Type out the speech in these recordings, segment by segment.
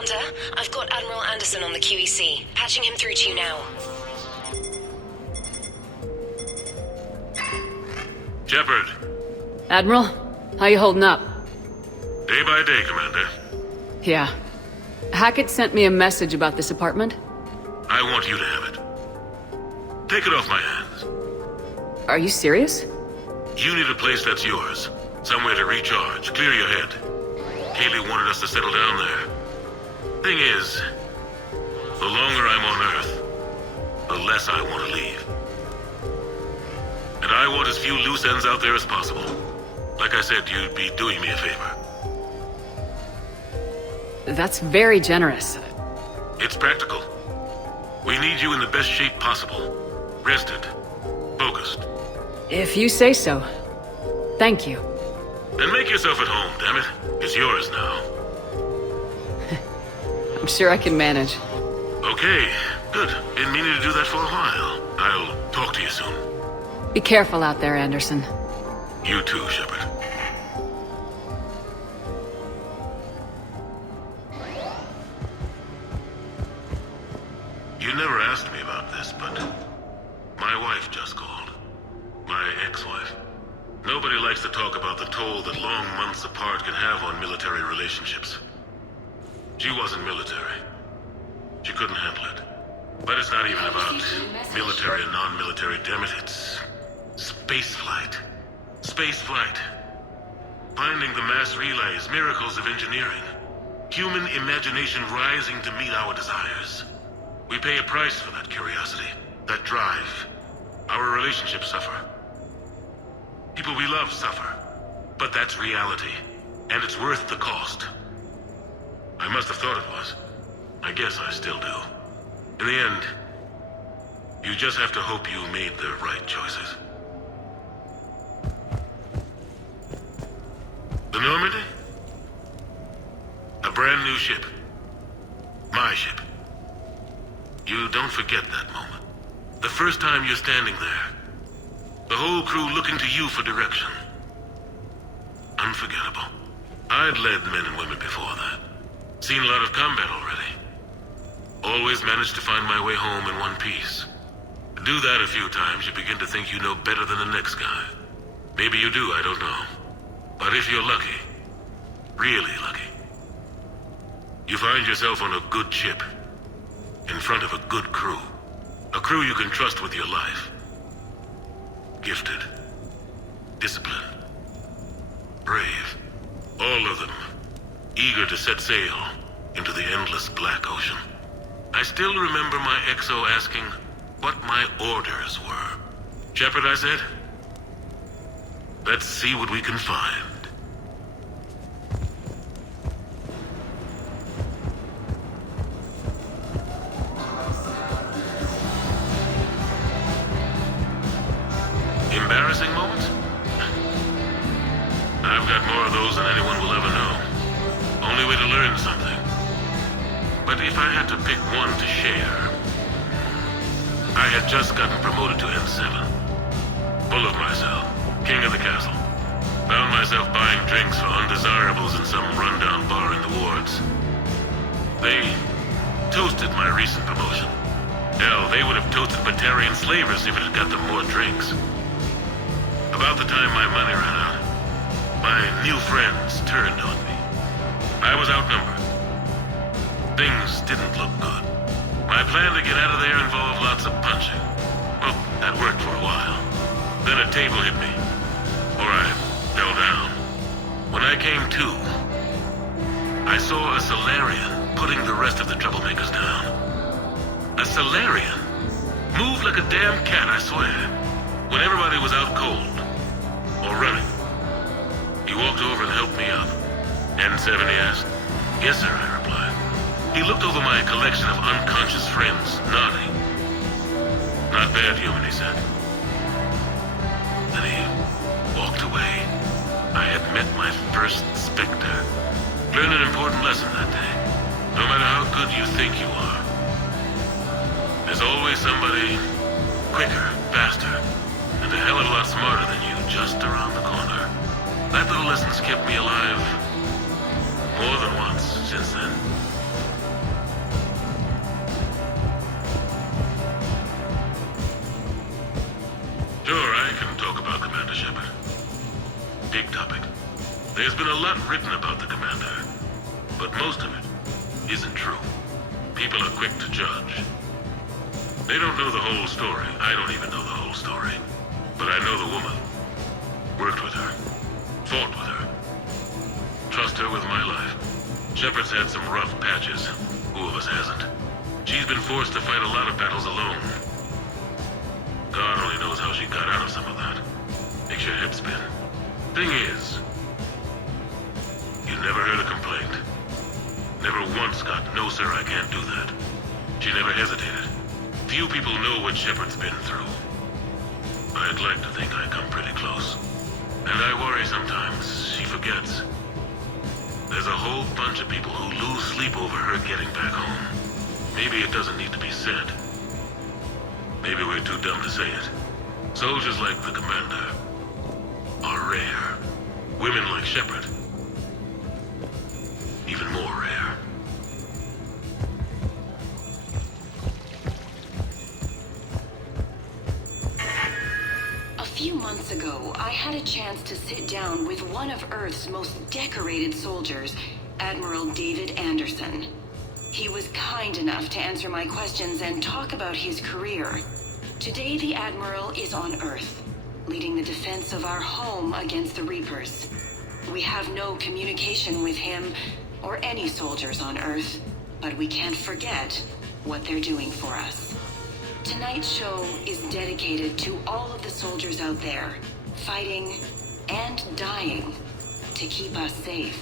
Commander, I've got Admiral Anderson on the QEC. Patching him through to you now. Shepard. Admiral, how you holding up? Day by day, Commander. Yeah. Hackett sent me a message about this apartment. I want you to have it. Take it off my hands. Are you serious? You need a place that's yours. Somewhere to recharge, clear your head. Haley wanted us to settle down there. Thing is, the longer I'm on Earth, the less I want to leave. And I want as few loose ends out there as possible. Like I said, you'd be doing me a favor. That's very generous. It's practical. We need you in the best shape possible. Rested. Focused. If you say so. Thank you. Then make yourself at home, damn it. It's yours now. I'm sure I can manage. Okay, good. Been meaning to do that for a while. I'll talk to you soon. Be careful out there, Anderson. You too, Shepard. You never asked me about this, but my wife just called. My ex-wife. Nobody likes to talk about the toll that long months apart can have on military relationships. She wasn't military. She couldn't handle it. But it's not even about military and non-military, damn it. It's space flight. Space flight. Finding the mass relays, miracles of engineering. Human imagination rising to meet our desires. We pay a price for that curiosity, that drive. Our relationships suffer. People we love suffer. But that's reality, and it's worth the cost. I must have thought it was. I guess I still do. In the end, you just have to hope you made the right choices. The Normandy? A brand new ship. My ship. You don't forget that moment. The first time you're standing there. The whole crew looking to you for direction. Unforgettable. I'd led men and women before that. Seen a lot of combat already. Always managed to find my way home in one piece. Do that a few times, you begin to think you know better than the next guy. Maybe you do, I don't know. But if you're lucky, really lucky, you find yourself on a good ship, in front of a good crew. A crew you can trust with your life. Gifted. Disciplined. Brave. All of them. Eager to set sail into the endless black ocean. I still remember my XO asking what my orders were. Shepard, I said, let's see what we can find. Embarrassing moments? I've got more of those than anyone will ever know. Only way to learn something. But if I had to pick one to share, I had just gotten promoted to N7. Full of myself, king of the castle. Found myself buying drinks for undesirables in some rundown bar in the wards. They toasted my recent promotion. Hell, they would have toasted Batarian slavers if it had got them more drinks. About the time my money ran out, my new friends turned on me. I was outnumbered. Things didn't look good. My plan to get out of there involved lots of punching. Well, that worked for a while. Then a table hit me. Or I fell down. When I came to, I saw a Solarian putting the rest of the troublemakers down. A Solarian? Moved like a damn cat, I swear. When everybody was out cold. Or running. He walked over and helped me up. N7, he asked. Yes, sir, I replied. He looked over my collection of unconscious friends, nodding. Not bad, human, he said. Then he walked away. I had met my first Spectre. Learned an important lesson that day. No matter how good you think you are, there's always somebody quicker, faster, and a hell of a lot smarter than you just around the corner. That little lesson's kept me alive more than once since then. There's been a lot written about the commander, but most of it isn't true. People are quick to judge. They don't know the whole story. I don't even know the whole story. But I know the woman. Worked with her. Fought with her. Trust her with my life. Shepard's had some rough patches. Who of us hasn't? She's been forced to fight a lot of battles alone. God only knows how she got out of some of that. Makes your head spin. Thing is, you never heard a complaint. Never once got, "No sir, I can't do that." She never hesitated. Few people know what Shepard's been through. I'd like to think I come pretty close. And I worry sometimes she forgets. There's a whole bunch of people who lose sleep over her getting back home. Maybe it doesn't need to be said. Maybe we're too dumb to say it. Soldiers like the commander are rare. Women like Shepard, even more rare. A few months ago, I had a chance to sit down with one of Earth's most decorated soldiers, Admiral David Anderson. He was kind enough to answer my questions and talk about his career. Today, the Admiral is on Earth, leading the defense of our home against the Reapers. We have no communication with him or any soldiers on Earth, but we can't forget what they're doing for us. Tonight's show is dedicated to all of the soldiers out there, fighting and dying to keep us safe.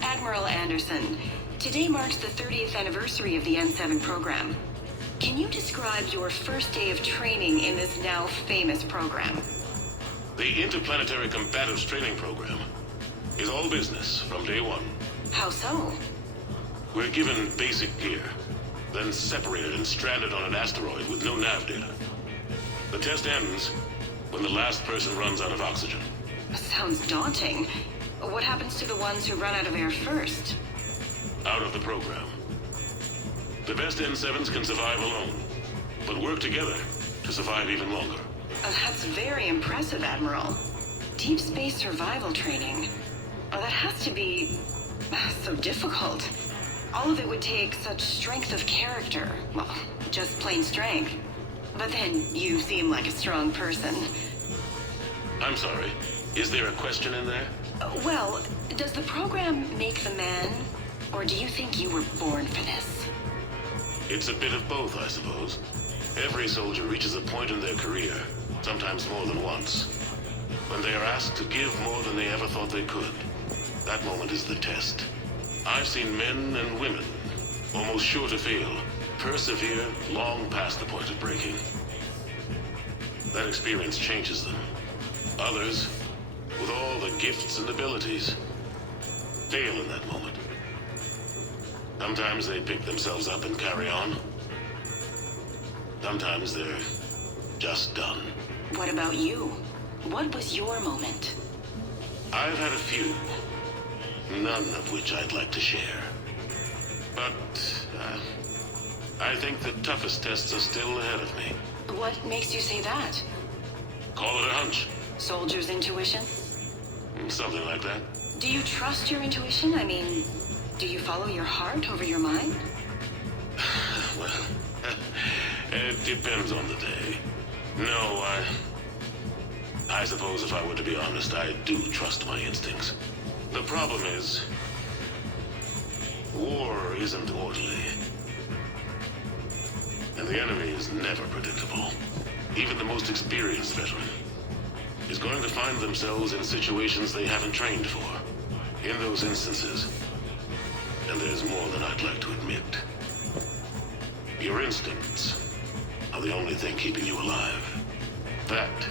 Admiral Anderson, today marks the 30th anniversary of the N7 program. Can you describe your first day of training in this now famous program? The Interplanetary Combatives Training Program is all business from day one. How so? We're given basic gear, then separated and stranded on an asteroid with no nav data. The test ends when the last person runs out of oxygen. Sounds daunting. What happens to the ones who run out of air first? Out of the program. The best N7s can survive alone, but work together to survive even longer. That's very impressive, Admiral. Deep space survival training. Oh, that has to be so difficult. All of it would take such strength of character. Well, just plain strength. But then you seem like a strong person. I'm sorry. Is there a question in there? Well, does the program make the man? Or do you think you were born for this? It's a bit of both, I suppose. Every soldier reaches a point in their career, sometimes more than once, when they are asked to give more than they ever thought they could. That moment is the test. I've seen men and women, almost sure to fail, persevere long past the point of breaking. That experience changes them. Others, with all the gifts and abilities, fail in that moment. Sometimes they pick themselves up and carry on. Sometimes they're just done. What about you? What was your moment? I've had a few, none of which I'd like to share. But, I think the toughest tests are still ahead of me. What makes you say that? Call it a hunch. Soldier's intuition? Something like that. Do you trust your intuition? I mean, do you follow your heart over your mind? Well, it depends on the day. No, I suppose if I were to be honest, I do trust my instincts. The problem is, war isn't orderly. And the enemy is never predictable. Even the most experienced veteran is going to find themselves in situations they haven't trained for. In those instances, and there's more than I'd like to admit, your instincts are the only thing keeping you alive. That,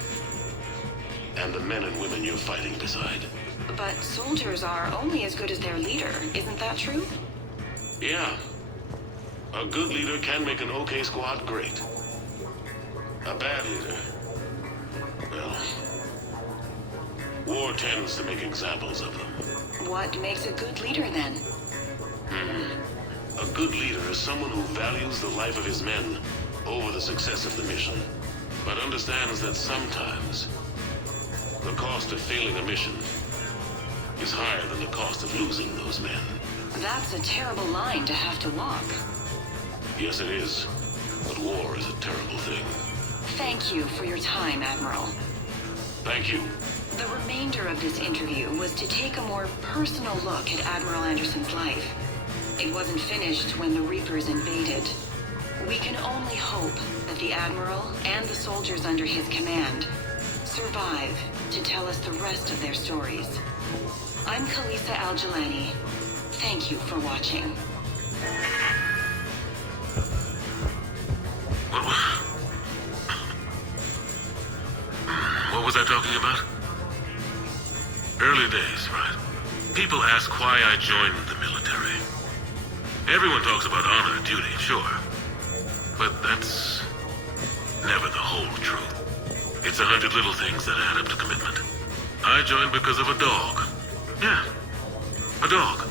and the men and women you're fighting beside. But soldiers are only as good as their leader, isn't that true? Yeah. A good leader can make an okay squad great. A bad leader, well, war tends to make examples of them. What makes a good leader, then? A good leader is someone who values the life of his men over the success of the mission, but understands that sometimes the cost of failing a mission is higher than the cost of losing those men. That's a terrible line to have to walk. Yes, it is. But war is a terrible thing. Thank you for your time, Admiral. Thank you. The remainder of this interview was to take a more personal look at Admiral Anderson's life. It wasn't finished when the Reapers invaded. We can only hope that the Admiral and the soldiers under his command survive to tell us the rest of their stories. I'm Khaleesa Al-Jilani. Thank you for watching. What was I talking about? Early days, right? People ask why I joined the military. Everyone talks about honor, duty, sure. But that's never the whole truth. It's 100 little things that add up to commitment. I joined because of a dog. Yeah, a dog.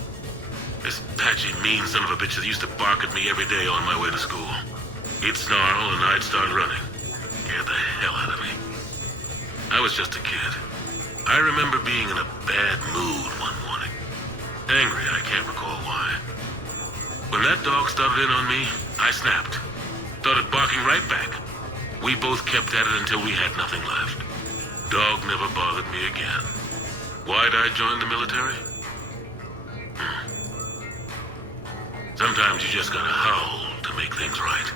This patchy, mean son of a bitch that used to bark at me every day on my way to school. He'd snarl and I'd start running. Scared the hell out of me. I was just a kid. I remember being in a bad mood one morning. Angry, I can't recall why. When that dog started in on me, I snapped. Started barking right back. We both kept at it until we had nothing left. Dog never bothered me again. Why'd I join the military? Sometimes you just gotta howl to make things right.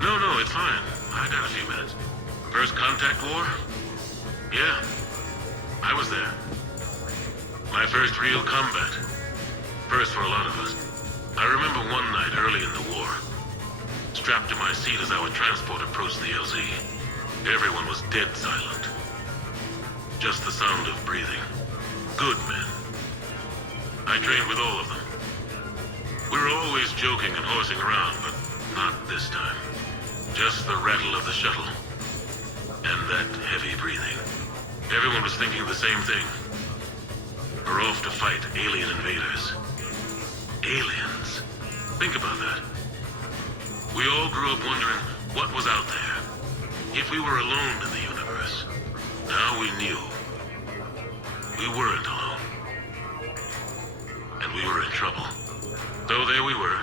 No, it's fine. I got a few minutes. First contact war? Yeah, I was there. My first real combat. First for a lot of us. I remember one night early in the war. Strapped to my seat as our transport approached the LZ. Everyone was dead silent. Just the sound of breathing. Good men. I trained with all of them. We were always joking and horsing around, but not this time. Just the rattle of the shuttle. And that heavy breathing. Everyone was thinking the same thing. We're off to fight alien invaders. Aliens. Think about that. We all grew up wondering what was out there. If we were alone in the universe. Now we knew. We weren't alone. And we were in trouble. So there we were.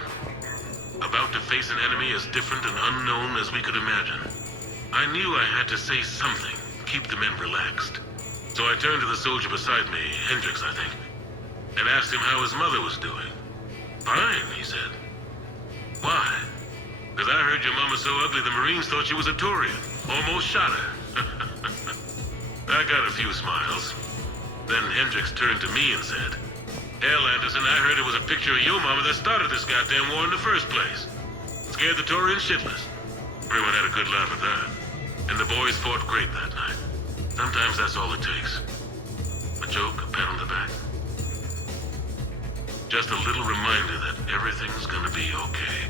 About to face an enemy as different and unknown as we could imagine. I knew I had to say something, keep the men relaxed. So I turned to the soldier beside me, Hendricks, I think, and asked him how his mother was doing. Fine, he said. Why? Because I heard your mama's so ugly the Marines thought she was a Turian. Almost shot her. I got a few smiles. Then Hendricks turned to me and said, Hell, Anderson, I heard it was a picture of your mama that started this goddamn war in the first place. Scared the Turians shitless. Everyone had a good laugh at that. And the boys fought great that night. Sometimes that's all it takes. A joke, a pat on the back. Just a little reminder that everything's gonna be okay.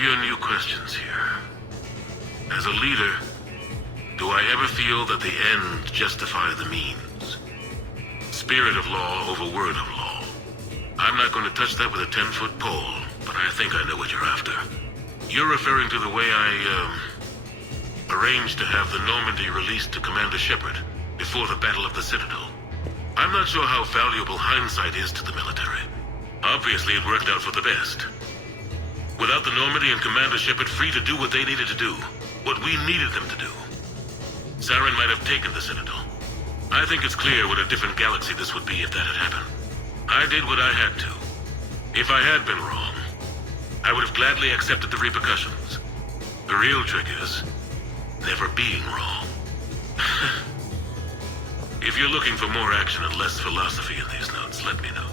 Your new questions here. As a leader, do I ever feel that the ends justify the means? Spirit of law over word of law. I'm not going to touch that with a 10-foot pole, but I think I know what you're after. You're referring to the way I, arranged to have the Normandy released to Commander Shepard before the Battle of the Citadel. I'm not sure how valuable hindsight is to the military. Obviously, it worked out for the best. Without the Normandy and Commander Shepard free to do what they needed to do, what we needed them to do, Saren might have taken the Citadel. I think it's clear what a different galaxy this would be if that had happened. I did what I had to. If I had been wrong, I would have gladly accepted the repercussions. The real trick is never being wrong. If you're looking for more action and less philosophy in these notes, let me know.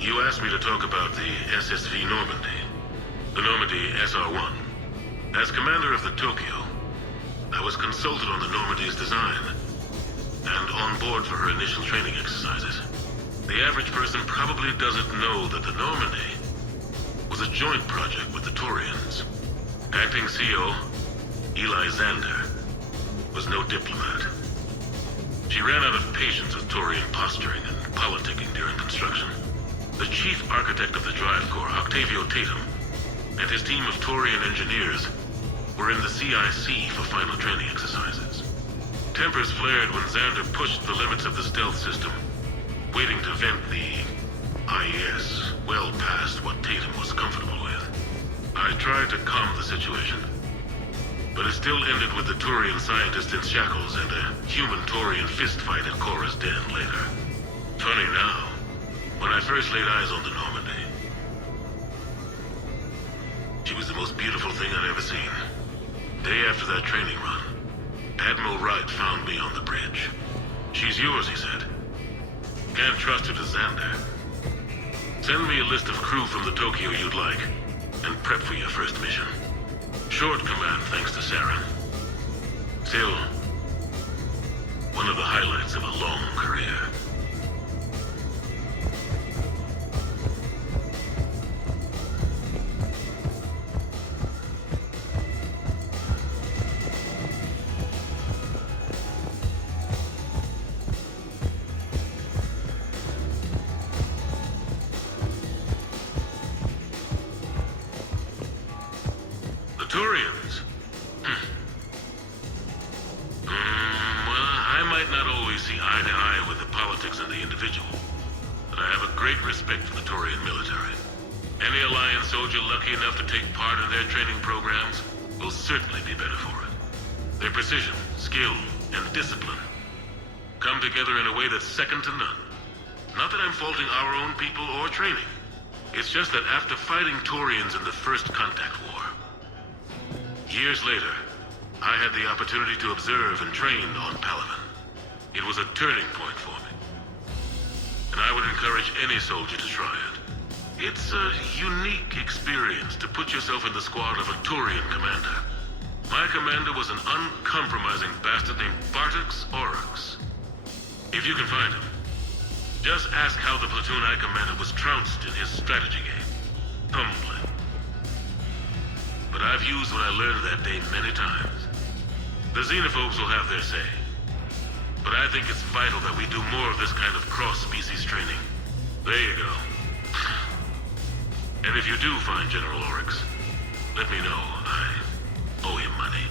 You asked me to talk about the SSV Normandy, the Normandy SR-1. As commander of the Tokyo, I was consulted on the Normandy's design, and on board for her initial training exercises. The average person probably doesn't know that the Normandy was a joint project with the Taurians. Acting CO, Eli Xander, was no diplomat. She ran out of patience with Taurian posturing and politicking during construction. The chief architect of the Drive Corps, Octavio Tatum, and his team of Taurian engineers were in the CIC for final training exercises. Tempers flared when Xander pushed the limits of the stealth system, waiting to vent the IES well past what Tatum was comfortable with. I tried to calm the situation, but it still ended with the Taurian scientist in shackles and a human Taurian fistfight at Cora's den later. Funny now, when I first laid eyes on the Normandy, she was the most beautiful thing I'd ever seen. Day after that training run, Admiral Wright found me on the bridge. She's yours, he said. Can't trust her to Xander. Send me a list of crew from the Tokyo you'd like, and prep for your first mission. Short command thanks to Saren. Still, one of the highlights of a long career. Turians? Well, I might not always see eye to eye with the politics of the individual, but I have a great respect for the Turian military. Any Alliance soldier lucky enough to take part in their training programs will certainly be better for it. Their precision, skill, and discipline come together in a way that's second to none. Not that I'm faulting our own people or training. It's just that after fighting Turians in the First Contact War, years later, I had the opportunity to observe and train on Palaven. It was a turning point for me. And I would encourage any soldier to try it. It's a unique experience to put yourself in the squad of a Turian commander. My commander was an uncompromising bastard named Bartux Oryx. If you can find him, just ask how the platoon I commanded was trounced in his strategy game. Humbling. But I've used what I learned that day many times. The xenophobes will have their say. But I think it's vital that we do more of this kind of cross-species training. There you go. And if you do find General Oryx, let me know. I owe him money.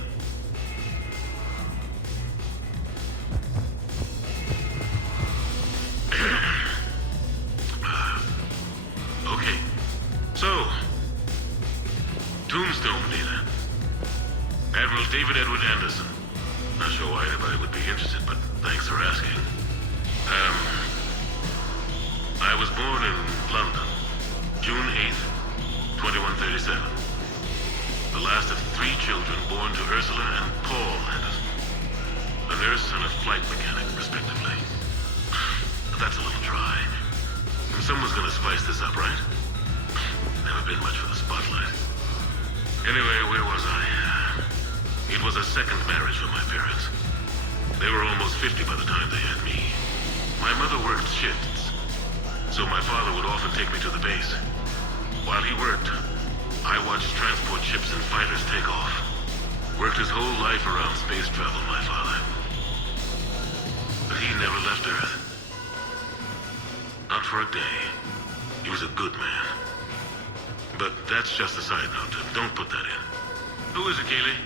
Okay. So, Tombstone data. Admiral David Edward Anderson. Not sure why anybody would be interested, but thanks for asking. I was born in London, June 8th, 2137. The last of 3 children born to Ursula and Paul Anderson. A nurse and a flight mechanic, respectively. But that's a little dry. Someone's gonna spice this up, right? Never been much for the spotlight. Anyway, where was I? It was a second marriage for my parents. They were almost 50 by the time they had me. My mother worked shifts, so my father would often take me to the base. While he worked, I watched transport ships and fighters take off. Worked his whole life around space travel, my father. But he never left Earth. Not for a day. He was a good man. But that's just a side note. Don't put that in. Who is it, Kaylee?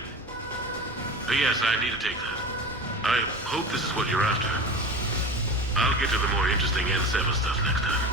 Yes, I need to take that. I hope this is what you're after. I'll get to the more interesting N7 stuff next time.